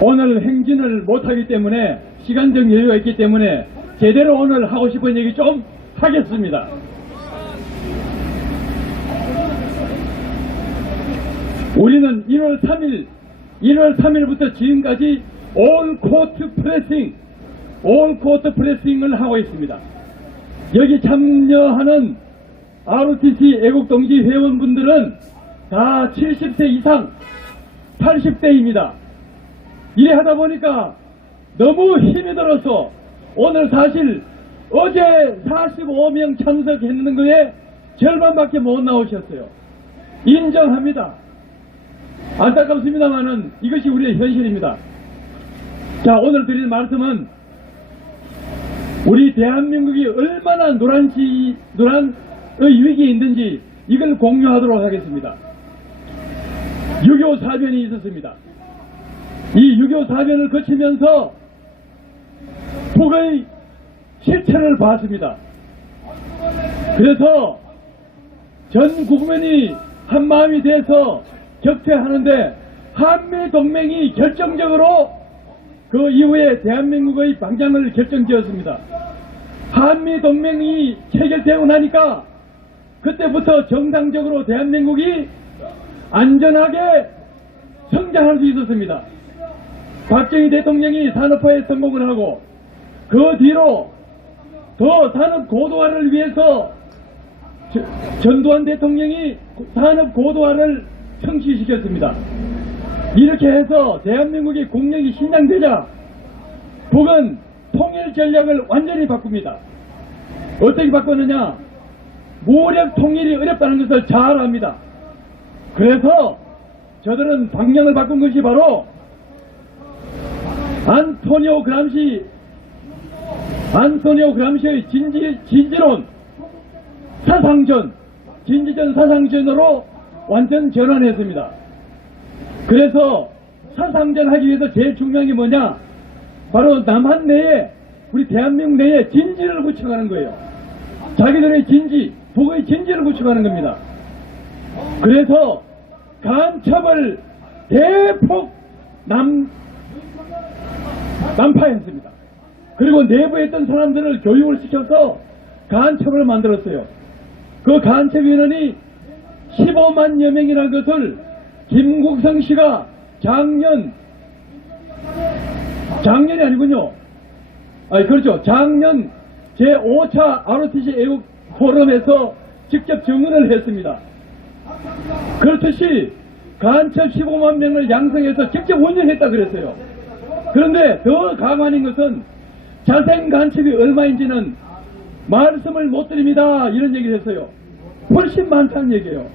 오늘 행진을 못하기 때문에 시간적 여유가 있기 때문에 제대로 오늘 하고 싶은 얘기 좀 하겠습니다. 우리는 1월 3일부터 지금까지 올 코트 프레싱을 하고 있습니다. 여기 참여하는 ROTC 애국동지 회원분들은 다 70세 이상 80대입니다. 이래 하다 보니까 너무 힘이 들어서 오늘 사실 어제 45명 참석했는 거에 절반밖에 못 나오셨어요. 인정합니다. 안타깝습니다만은 이것이 우리의 현실입니다. 자, 오늘 드릴 말씀은 우리 대한민국이 얼마나 노란의 위기에 있는지 이걸 공유하도록 하겠습니다. 6.25 사변이 있었습니다. 이 6.25 사변을 거치면서 북의 실체를 봤습니다. 그래서 전 국민이 한마음이 돼서 격퇴하는데 한미동맹이 결정적으로 그 이후에 대한민국의 방향을 결정지었습니다. 한미동맹이 체결되고 나니까 그때부터 정상적으로 대한민국이 안전하게 성장할 수 있었습니다. 박정희 대통령이 산업화에 성공을 하고 그 뒤로 더 산업 고도화를 위해서 전두환 대통령이 산업 고도화를 성취시켰습니다. 이렇게 해서 대한민국의 국력이 신장되자 북은 통일 전략을 완전히 바꿉니다. 어떻게 바꿨느냐? 무력 통일이 어렵다는 것을 잘 압니다. 그래서 저들은 방향을 바꾼 것이 바로 안토니오 그람시의 진지론 사상전, 진지전 사상전으로 완전 전환했습니다. 그래서 사상전 하기 위해서 제일 중요한 게 뭐냐? 바로 남한 내에, 우리 대한민국 내에 진지를 구축하는 거예요. 자기들의 진지, 북의 진지를 구축하는 겁니다. 그래서 간첩을 대폭 난파했습니다. 그리고 내부에 있던 사람들을 교육을 시켜서 간첩을 만들었어요. 그 간첩 인원이 15만여 명이라는 것을 김국성 씨가 작년이 아니군요. 그렇죠. 작년 제5차 ROTC 애국 포럼에서 직접 증언을 했습니다. 그렇듯이 간첩 15만 명을 양성해서 직접 운영했다 그랬어요. 그런데 더 가관인 것은 자생 간첩이 얼마인지는 말씀을 못 드립니다. 이런 얘기를 했어요. 훨씬 많다는 얘기예요.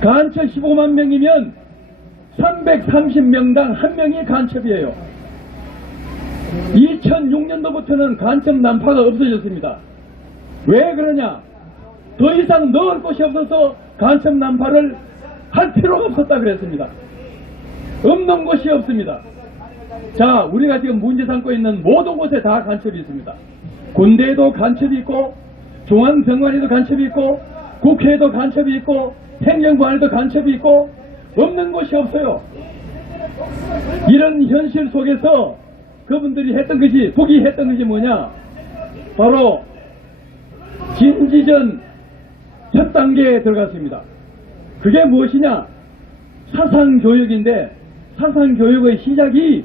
간첩 15만 명이면 330명당 1명이 간첩이에요. 2006년도부터는 간첩 난파가 없어졌습니다. 왜 그러냐? 더 이상 넣을 곳이 없어서 간첩 난파를 할 필요가 없었다 그랬습니다. 없는 곳이 없습니다. 자, 우리가 지금 문제 삼고 있는 모든 곳에 다 간첩이 있습니다. 군대에도 간첩이 있고, 중앙정관에도 간첩이 있고, 국회에도 간첩이 있고, 행정부 안에도 간첩이 있고, 없는 곳이 없어요. 이런 현실 속에서 그분들이 북이 했던 것이 뭐냐? 바로 진지전 첫 단계에 들어갔습니다. 그게 무엇이냐? 사상교육인데, 사상교육의 시작이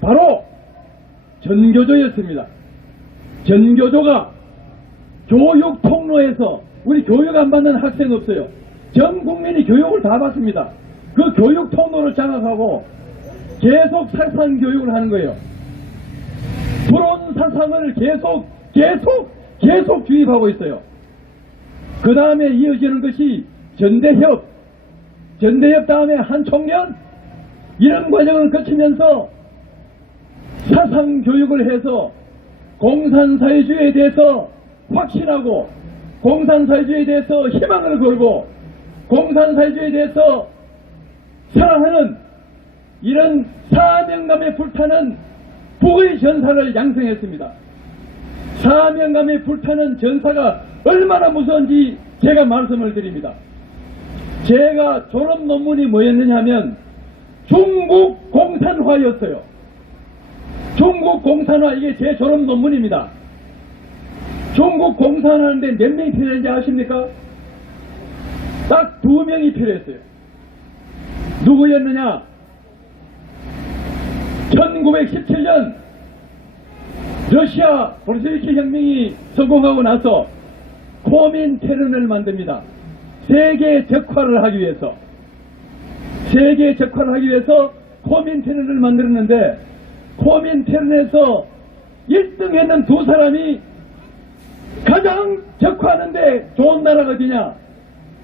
바로 전교조였습니다. 전교조가 교육 통로에서, 우리 교육 안 받는 학생 없어요. 전 국민이 교육을 다 받습니다. 그 교육 통로를 장악하고 계속 사상교육을 하는 거예요. 불온 사상을 계속 주입하고 있어요. 그 다음에 이어지는 것이 전대협 다음에 한총련, 이런 과정을 거치면서 사상교육을 해서 공산사회주의에 대해서 확신하고, 공산사회주의에 대해서 희망을 걸고, 공산사회주의에 대해서 사랑하는 이런 사명감에 불타는 북의 전사를 양성했습니다. 사명감에 불타는 전사가 얼마나 무서운지 제가 말씀을 드립니다. 제가 졸업 논문이 뭐였느냐 하면 중국 공산화였어요. 중국 공산화, 이게 제 졸업 논문입니다. 중국 공산화하는데 몇 명이 필요했는지 아십니까? 딱 2명이 필요했어요. 누구였느냐? 1917년 러시아 볼셰비키 혁명이 성공하고 나서 코민테른을 만듭니다. 세계 적화를 하기 위해서. 세계 적화를 하기 위해서 코민테른을 만들었는데, 코민테른에서 1등 했는 두 사람이 가장 적화하는데 좋은 나라가 어디냐?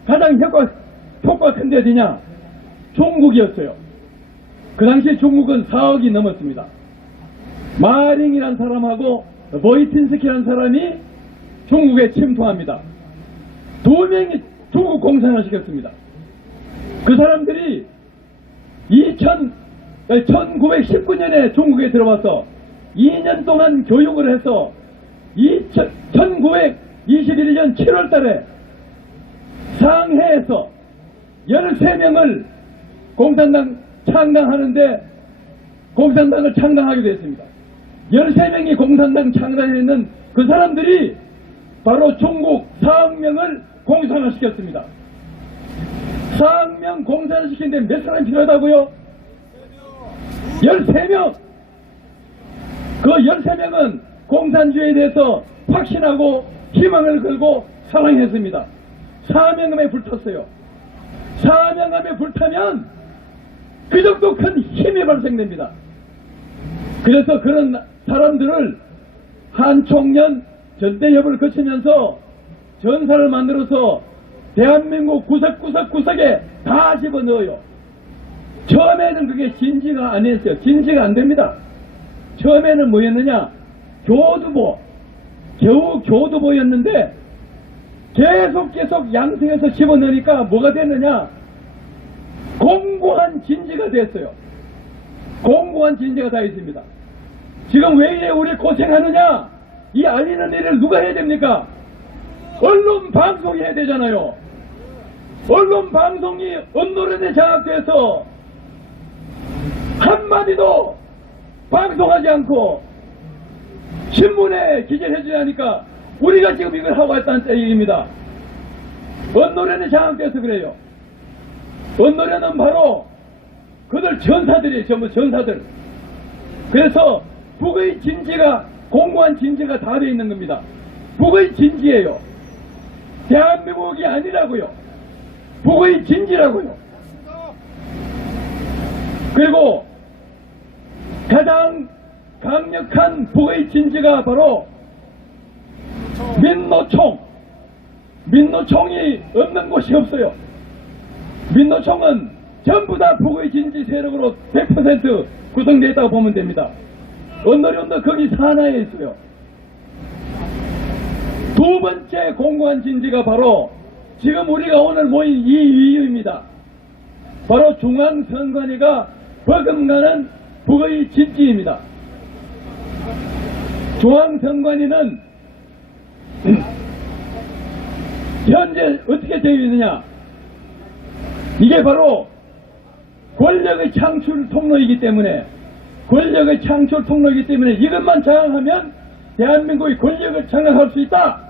가장 효과 큰 데 어디냐? 중국이었어요. 그 당시 중국은 4억이 넘었습니다. 마링이라는 사람하고 보이틴스키라는 사람이 중국에 침투합니다. 2명이 중국 공산화 시켰습니다. 그 사람들이 1919년에 중국에 들어와서 2년 동안 교육을 해서 1921년 7월 달에 상해에서 13명을 공산당 창당하는데 공산당을 창당하게 됐습니다. 13명이 공산당 창당했는 그 사람들이 바로 중국 4억 명을 공산화시켰습니다. 4억 명 공산화시키는데 몇 사람이 필요하다고요? 13명! 그 13명은 공산주의에 대해서 확신하고 희망을 걸고 사랑했습니다. 사명감에 불탔어요. 사명감에 불타면 그 정도 큰 힘이 발생됩니다. 그래서 그런 사람들을 한총련 전대협을 거치면서 전사를 만들어서 대한민국 구석구석구석에 다 집어넣어요. 처음에는 그게 진지가 아니었어요. 진지가 안 됩니다. 처음에는 뭐였느냐? 교두보, 겨우 교두보였는데 계속 양성해서 집어넣으니까 뭐가 됐느냐? 공고한 진지가 됐어요. 공고한 진지가 다 있습니다. 지금 왜 이래 우리 고생하느냐? 이 알리는 일을 누가 해야 됩니까? 언론 방송이 해야 되잖아요. 언론 방송이 언론에 장악돼서 한마디도 방송하지 않고 신문에 기재를 해주지 않으니까 우리가 지금 이걸 하고 있다는 얘기입니다. 언론에 장악돼서 그래요. 언론에는 바로 그들 전사들이에요. 전부 전사들. 그래서 북의 진지가, 공고한 진지가 다 되어 있는 겁니다. 북의 진지예요. 대한민국이 아니라고요. 북의 진지라고요. 그리고 가장 강력한 북의 진지가 바로 민노총. 민노총이 없는 곳이 없어요. 민노총은 전부 다 북의 진지 세력으로 100% 구성되어 있다고 보면 됩니다. 언론도 거기 산하에 있어요. 두 번째 공고한 진지가 바로 지금 우리가 오늘 모인 이 이유입니다. 바로 중앙선관위가 버금가는 북의 진지입니다. 중앙선관위는 현재 어떻게 되어 있느냐? 이게 바로 권력의 창출 통로이기 때문에, 권력의 창출 통로이기 때문에 이것만 장악하면 대한민국이 권력을 장악할 수 있다.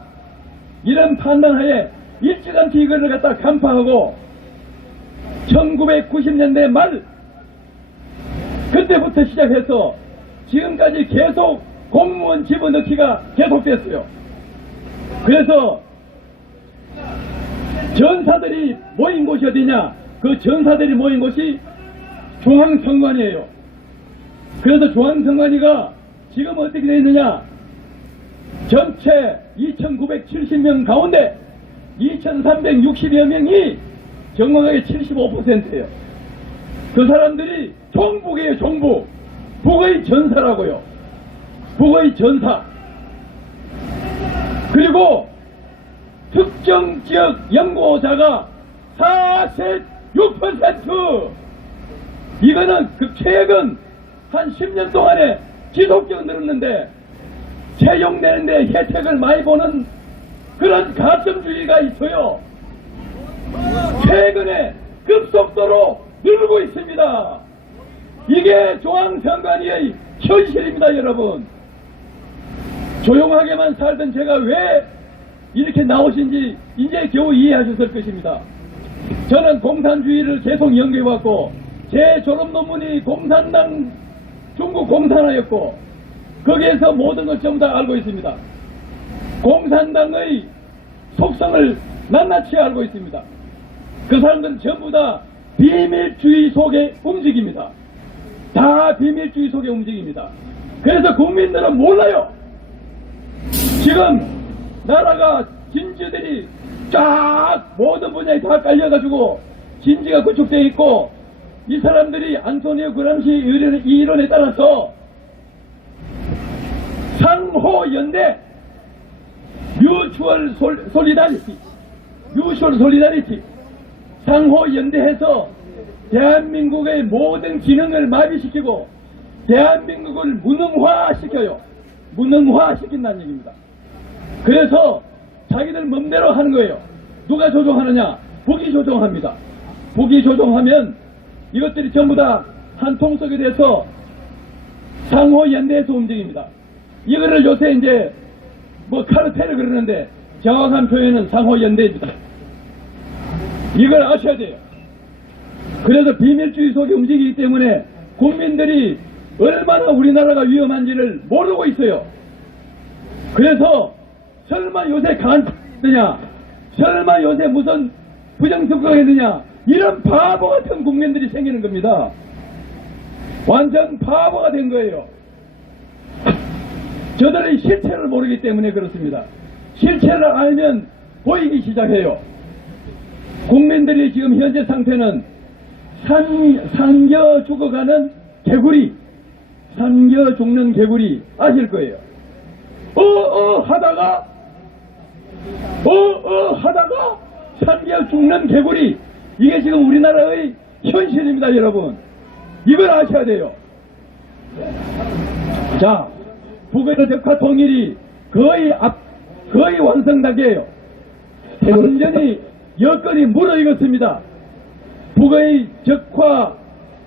이런 판단하에 일찌감치 이거를 갖다 간파하고 1990년대 말 그때부터 시작해서 지금까지 계속 공무원 집어넣기가 계속됐어요. 그래서 전사들이 모인 곳이 어디냐? 그 전사들이 모인 곳이 중앙선관위예요. 그래서 중앙선관위가 지금 어떻게 되어 있느냐? 전체 2,970명 가운데 2,360여 명이 정확하게 75%예요. 그 사람들이 종북이에요. 종북. 북의 전사라고요. 북의 전사. 그리고 특정 지역 연구자가 46%. 이거는 그 최근 한 10년 동안에 지속적으로 늘었는데 채용되는데 혜택을 많이 보는 그런 가점주의가 있어요. 최근에 급속도로 늘고 있습니다. 이게 중앙선관위의 현실입니다, 여러분. 조용하게만 살던 제가 왜 이렇게 나오신지 이제 겨우 이해하셨을 것입니다. 저는 공산주의를 계속 연구해왔고 제 졸업 논문이 공산당 중국 공산화였고 거기에서 모든 걸 전부 다 알고 있습니다. 공산당의 속성을 낱낱이 알고 있습니다. 그 사람들은 전부 다 비밀주의 속에 움직입니다. 다 비밀주의 속에 움직입니다. 그래서 국민들은 몰라요. 지금 나라가 진지들이 쫙 모든 분야에 다 깔려가지고 진지가 구축되어 있고 이 사람들이 안토니오 그람시 이 이론에 따라서 상호연대 뮤추얼 솔리다리티 상호연대해서 대한민국의 모든 기능을 마비시키고 대한민국을 무능화시켜요. 무능화시킨다는 얘기입니다. 그래서 자기들 맘대로 하는 거예요. 누가 조종하느냐? 북이 조종합니다. 북이 조종하면 이것들이 전부 다 한 통속에 대해서 상호연대해서 움직입니다. 이거를 요새 이제 뭐 카르텔을 그러는데 정확한 표현은 상호연대입니다. 이걸 아셔야 돼요. 그래서 비밀주의 속에 움직이기 때문에 국민들이 얼마나 우리나라가 위험한지를 모르고 있어요. 그래서 설마 요새 간첩이느냐, 설마 요새 무슨 부정선거했느냐, 이런 바보 같은 국민들이 생기는 겁니다. 완전 바보가 된 거예요. 저들의 실체를 모르기 때문에 그렇습니다. 실체를 알면 보이기 시작해요. 국민들이 지금 현재 상태는 삼겨 죽어가는 개구리, 삼겨 죽는 개구리 아실 거예요. 하다가 삼겨 죽는 개구리, 이게 지금 우리나라의 현실입니다, 여러분. 이걸 아셔야 돼요. 자, 북의 적화 통일이 거의 완성단계예요. 완전히 여건이 무르익었습니다. 북의 적화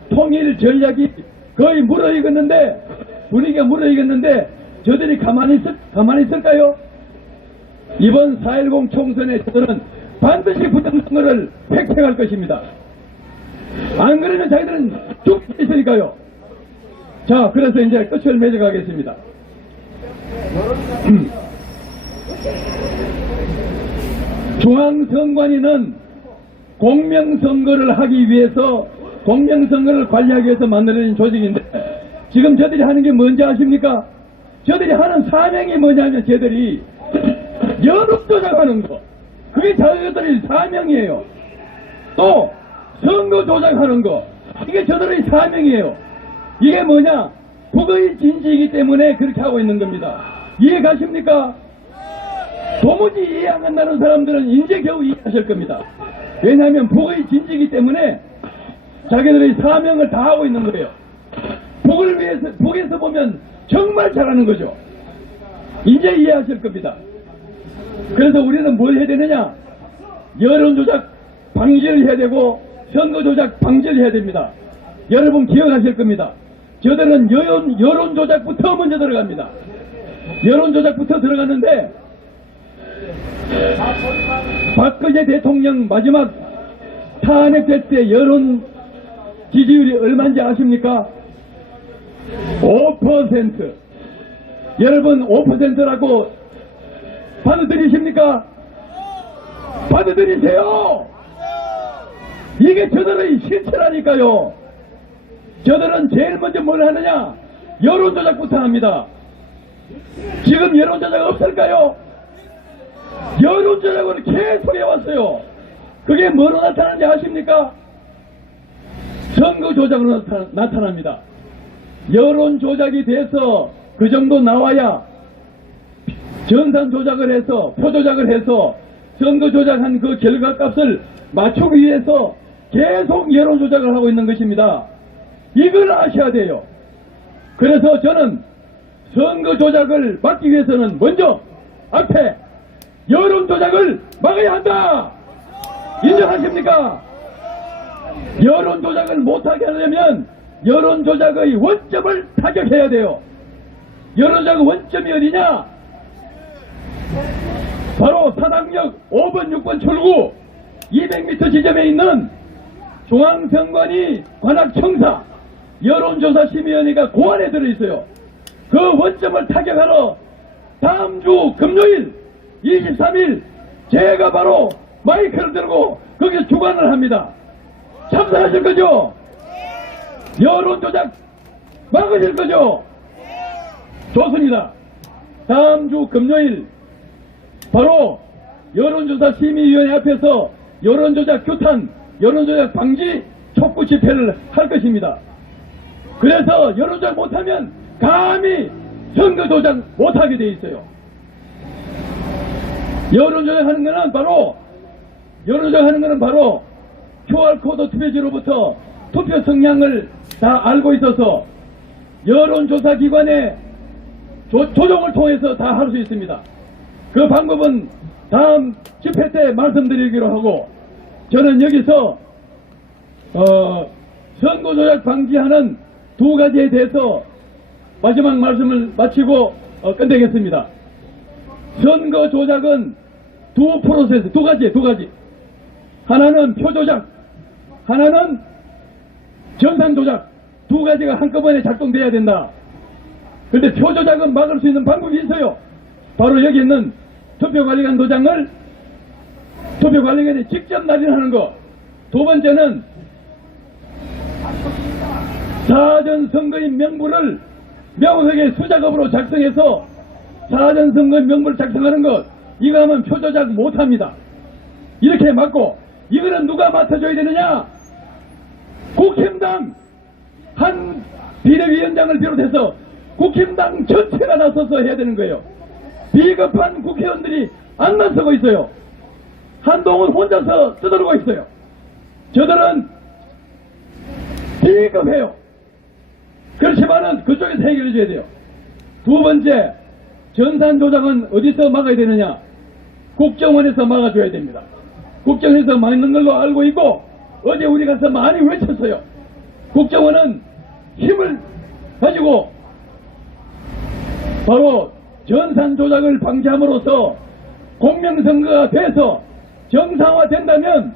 통일 전략이 거의 무르익었는데, 분위기가 무르익었는데 저들이 가만히 있을까요? 이번 4.10 총선에 저들은 반드시 부정선거를 획득할 것입니다. 안 그러면 자기들은 죽고 있으니까요. 자, 그래서 이제 끝을 맺어가겠습니다. 중앙선관위는 공명선거를 하기 위해서, 공명선거를 관리하기 위해서 만들어진 조직인데 지금 저들이 하는 게 뭔지 아십니까? 저들이 하는 사명이 뭐냐면 저들이 여론 조작하는 거, 그게 저들의 사명이에요. 또 선거 조작하는 거, 이게 저들의 사명이에요. 이게 뭐냐? 북의 진지이기 때문에 그렇게 하고 있는 겁니다. 이해 가십니까? 도무지 이해 안 간다는 사람들은 이제 겨우 이해하실 겁니다. 왜냐하면 북의 진지이기 때문에 자기들의 사명을 다 하고 있는 거예요. 북을 위해서, 북에서 보면 정말 잘하는 거죠. 이제 이해하실 겁니다. 그래서 우리는 뭘 해야 되느냐? 여론조작 방지를 해야 되고 선거조작 방지를 해야 됩니다. 여러분 기억하실 겁니다. 저들은 여론조작부터 먼저 들어갑니다. 여론조작부터 들어갔는데 박근혜 대통령 마지막 탄핵될 때 여론 지지율이 얼마인지 아십니까? 5%. 여러분 5%라고 받아들이십니까? 받아들이세요. 이게 저들의 실체라니까요. 저들은 제일 먼저 뭘 하느냐? 여론조작부터 합니다. 지금 여론조작 없을까요? 여론조작을 계속 해왔어요. 그게 뭐로 나타나는지 아십니까? 선거조작으로 나타납니다. 여론조작이 돼서 그 정도 나와야 전산조작을 해서, 표조작을 해서 선거조작한 그 결과값을 맞추기 위해서 계속 여론조작을 하고 있는 것입니다. 이걸 아셔야 돼요. 그래서 저는 선거조작을 막기 위해서는 먼저 앞에 여론조작을 막아야 한다. 인정하십니까? 여론조작을 못하게 하려면 여론조작의 원점을 타격해야 돼요. 여론조작 원점이 어디냐? 바로 사당역 5번 6번 출구 200m 지점에 있는 중앙선관위 관악청사 여론조사심의위원회가 그 안에 들어있어요. 그 원점을 타격하러 다음 주 금요일 23일 제가 바로 마이크를 들고 거기서 주관을 합니다. 참석하실 거죠? 여론조작 막으실 거죠? 좋습니다. 다음 주 금요일 바로 여론조사심의위원회 앞에서 여론조작 규탄, 여론조작 방지 촉구 집회를 할 것입니다. 그래서 여론조작 못하면 감히 선거조작 못하게 돼 있어요. 여론조작하는 거는 바로 QR코드 투표지로부터 투표 성향을 다 알고 있어서 여론조사기관의 조정을 통해서 다 할 수 있습니다. 그 방법은 다음 집회 때 말씀드리기로 하고, 저는 여기서 선거조작 방지하는 두 가지에 대해서 마지막 말씀을 마치고 끝내겠습니다. 선거조작은 두 프로세스, 두 가지. 하나는 표조작, 하나는 정상조작. 두 가지가 한꺼번에 작동돼야 된다. 그런데 표조작은 막을 수 있는 방법이 있어요. 바로 여기 있는 투표관리관 도장을 투표관리관이 직접 날인하는 거. 두 번째는 사전선거인 명부를 명확하게 수작업으로 작성해서 사전선거인 명부를 작성하는 것. 이거 하면 표조작 못합니다. 이렇게 막고, 이거는 누가 맡아줘야 되느냐? 국힘당 한 비례위원장을 비롯해서 국힘당 전체가 나서서 해야 되는 거예요. 비겁한 국회의원들이 안 나서고 있어요. 한동훈 혼자서 떠들고 있어요. 저들은 비겁해요. 그렇지만은 그쪽에서 해결해 줘야 돼요. 두 번째, 전산조작은 어디서 막아야 되느냐? 국정원에서 막아줘야 됩니다. 국정원에서 막는 걸로 알고 있고, 어제 우리 가서 많이 외쳤어요. 국정원은 힘을 가지고 바로 전산조작을 방지함으로써 공명선거가 돼서 정상화된다면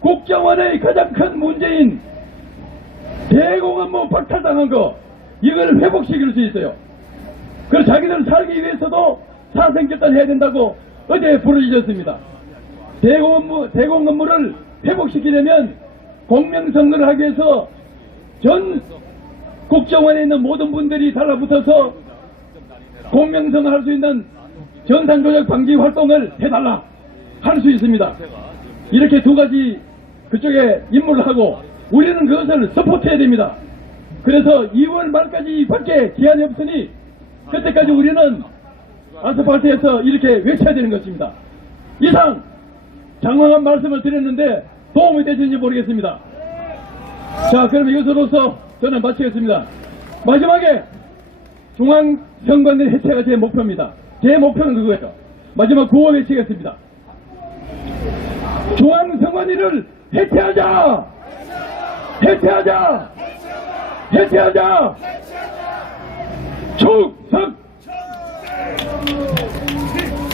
국정원의 가장 큰 문제인 대공업무 박탈당한 거, 이걸 회복시킬 수 있어요. 그래서 자기들 살기 위해서도 사생결단해야 된다고 어제 부르짖었습니다. 대공업무를 회복시키려면 공명선거를 하기 위해서 전 국정원에 있는 모든 분들이 달라붙어서 공명선거 할 수 있는 전산조작 방지 활동을 해달라 할 수 있습니다. 이렇게 두 가지 그쪽에 임무를 하고 우리는 그것을 서포트해야 됩니다. 그래서 2월 말까지 밖에 기한이 없으니 그때까지 우리는 아스팔트에서 이렇게 외쳐야 되는 것입니다. 이상 장황한 말씀을 드렸는데 도움이 되셨는지 모르겠습니다. 자, 그럼 이것으로서 저는 마치겠습니다. 마지막에 중앙선관위 해체가 제 목표입니다. 제 목표는 그거예요. 마지막 구호 외치겠습니다. 중앙선관위를 해체하자! 해체하자! 해체하자! 축석!